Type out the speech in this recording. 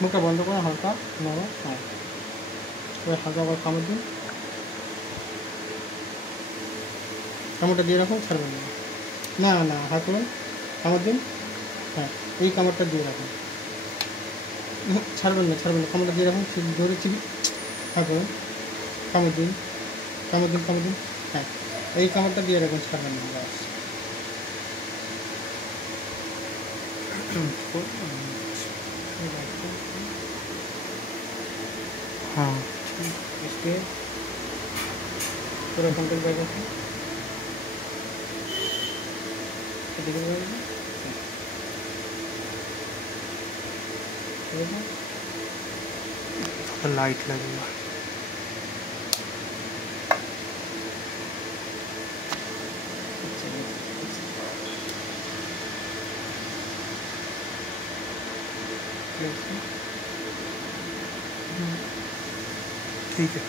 মুখটা বন্ধ করে হালকা নাড়ো। হ্যাঁ, এবার হালকা করে কামড় দিন। কামড়টা দিয়ে রাখুন, ছাড়বেন না। না না, হাত তুলুন, কামড় দিন। হ্যাঁ, এই কামড়টা দিয়ে রাখুন। ছাড়বেন না, ছাড়বেন না, কামড়টা দিয়ে রাখুন, জোরে চিবি। হ্যাঁ করুন, কামড় দিন, কামড় দিন, কামড় দিন। হ্যাঁ, এই কামড়টা দিয়ে রাখুন, ছাড়বেন না। বাস। हाँ, इसके पूरा कंट्रोल बैक रखें। लाइट लगेगा। ठीक है।